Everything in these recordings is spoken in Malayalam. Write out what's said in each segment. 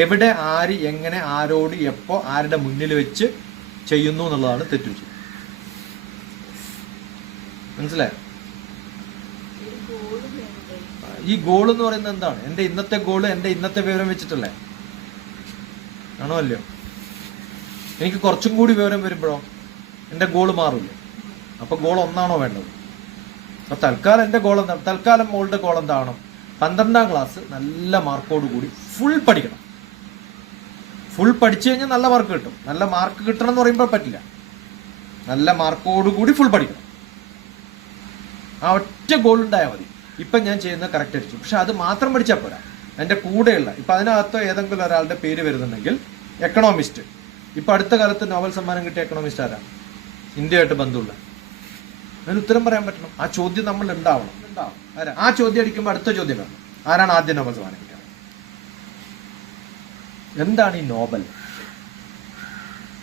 എവിടെ ആര് എങ്ങനെ ആരോട് എപ്പോ ആരുടെ മുന്നിൽ വെച്ച് ചെയ്യുന്നു എന്നുള്ളതാണ് തെറ്റു മനസ്സിലായോ? ഈ ഗോൾ എന്ന് പറയുന്നത് എന്താണ്? എന്റെ ഇന്നത്തെ ഗോൾ എന്റെ ഇന്നത്തെ വിവരം വെച്ചിട്ടല്ലേ? ആണോ അല്ലയോ? എനിക്ക് കുറച്ചും കൂടി വിവരം വരുമ്പോഴോ? എന്റെ ഗോൾ മാറില്ലേ അപ്പൊ ഗോൾ ഒന്നാണോ വേണ്ടത്? അപ്പൊ തൽക്കാലം എന്റെ ഗോൾ എന്താണ് തൽക്കാലം മോളുടെ ഗോൾ എന്താണോ? പന്ത്രണ്ടാം ക്ലാസ് നല്ല മാർക്കോട് കൂടി ഫുൾ പഠിക്കണം. ഫുൾ പഠിച്ചു കഴിഞ്ഞാൽ നല്ല മാർക്ക് കിട്ടും. നല്ല മാർക്ക് കിട്ടണം എന്ന് പറയുമ്പോൾ പറ്റില്ല. നല്ല മാർക്കോടുകൂടി ഫുൾ പഠിക്കണം. ആ ഒറ്റ ഗോൾ ഉണ്ടായാൽ മതി. ഇപ്പം ഞാൻ ചെയ്യുന്നത് കറക്റ്റ് അടിച്ചു പക്ഷെ അത് മാത്രം പഠിച്ചാൽ പോരാ. എന്റെ കൂടെയുള്ള ഇപ്പം അതിനകത്ത് ഏതെങ്കിലും ഒരാളുടെ പേര് വരുന്നുണ്ടെങ്കിൽ എക്കണോമിസ്റ്റ് ഇപ്പം അടുത്ത കാലത്ത് നോവൽ സമ്മാനം കിട്ടിയ എക്കണോമിസ്റ്റ് ആരാ? ഇന്ത്യയായിട്ട് ബന്ധമുള്ള അതിന് ഉത്തരം പറയാൻ പറ്റണം. ആ ചോദ്യം നമ്മൾ ഉണ്ടാവണം. ഉണ്ടാവും ആ ചോദ്യം അടിക്കുമ്പോൾ അടുത്ത ചോദ്യം വേണം ആരാണ് ആദ്യം നോവൽ സമ്മാനം എന്താണ് ഈ നോബൽ?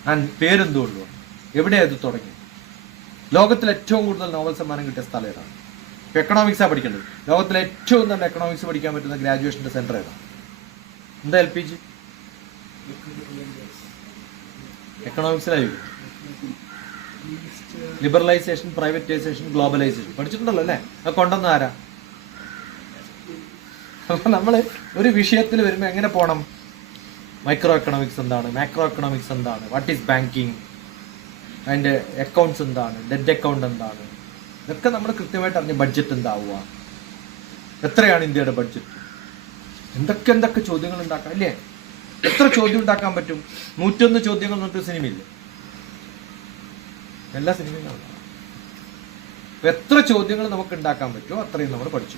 ഞാൻ പേരെന്തുകൊണ്ടു? എവിടെ അത് തുടങ്ങി? ലോകത്തിൽ ഏറ്റവും കൂടുതൽ നോബൽ സമ്മാനം കിട്ടിയ സ്ഥലം ഏതാണ്? ഇപ്പൊ എക്കണോമിക്സാണ് പഠിക്കേണ്ടത്. ലോകത്തിലെ ഏറ്റവും നല്ല എക്കണോമിക്സ് പഠിക്കാൻ പറ്റുന്ന ഗ്രാജുവേഷന്റെ സെന്റർ ഏതാണ് എന്താ എൽ പി ജി? എക്കണോമിക്സിലായി ലിബറലൈസേഷൻ പ്രൈവറ്റൈസേഷൻ ഗ്ലോബലൈസേഷൻ പഠിച്ചിട്ടുണ്ടല്ലോ അല്ലേ? അത് കൊണ്ടുവന്ന ആരാ? അപ്പൊ നമ്മൾ ഒരു വിഷയത്തിൽ വരുമ്പോൾ എങ്ങനെ പോണം? മൈക്രോ എക്കണോമിക്സ് എന്താണ്? മാക്രോ എക്കണോമിക്സ് എന്താണ്? വാട്ട് ഈസ് ബാങ്കിങ് അതിന്റെ അക്കൗണ്ട്സ് എന്താണ്? ഡെറ്റ് അക്കൗണ്ട് എന്താണ്? ഇതൊക്കെ നമ്മൾ കൃത്യമായിട്ട് അറിഞ്ഞ് ബഡ്ജറ്റ് എന്താവുക? എത്രയാണ് ഇന്ത്യയുടെ ബഡ്ജറ്റ് എന്തൊക്കെ എന്തൊക്കെ ചോദ്യങ്ങൾ ഉണ്ടാക്കാം അല്ലേ? എത്ര ചോദ്യം ഉണ്ടാക്കാൻ പറ്റും? നൂറ്റൊന്ന് ചോദ്യങ്ങൾ എന്നിട്ട് സിനിമയില്ല? എല്ലാ സിനിമയിലും. എത്ര ചോദ്യങ്ങൾ നമുക്ക് ഉണ്ടാക്കാൻ പറ്റുമോ? അത്രയും നമ്മൾ പഠിച്ചു.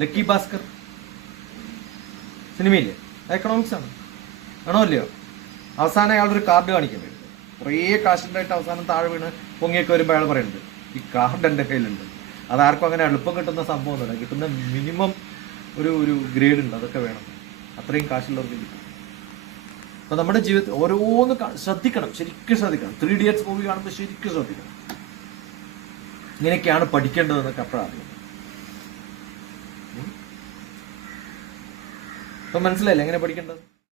ലക്കി ഭാസ്കർ. സിനിമയില്ലേ? എക്കണോമിക്സ് ആണ്. ആണോ അവസാനം അയാളൊരു കാർഡ് കാണിക്കുന്നത് കുറേ കാശുണ്ടായിട്ട് അവസാനം താഴെ വീണ് പൊങ്ങിയൊക്കെ വരുമ്പോൾ അയാൾ പറയുന്നുണ്ട് ഈ കാർഡ് എന്റെ കയ്യിലുണ്ട്. അത് ആർക്കും അങ്ങനെ എളുപ്പം കിട്ടുന്ന സംഭവമൊന്നുമില്ല കിട്ടുന്ന മിനിമം ഒരു ഒരു ഗ്രേഡ് ഉണ്ട്. അതൊക്കെ വേണം. അത്രയും കാശുള്ളവർക്ക് കിട്ടും. അപ്പൊ നമ്മുടെ ജീവിതത്തിൽ ഓരോന്ന് ശ്രദ്ധിക്കണം. ശരിക്കും ശ്രദ്ധിക്കണം. ത്രീ ഇഡിയറ്റ്സ് മൂവി കാണുമ്പോൾ ശരിക്കും ശ്രദ്ധിക്കണം. ഇങ്ങനെയൊക്കെയാണ് പഠിക്കേണ്ടതെന്നൊക്കെ അപ്പോഴാണ്. അറിയുന്നത് മനസ്സിലായില്ല മനസ്സിലായില്ലേ? എങ്ങനെ പഠിക്കേണ്ടത്?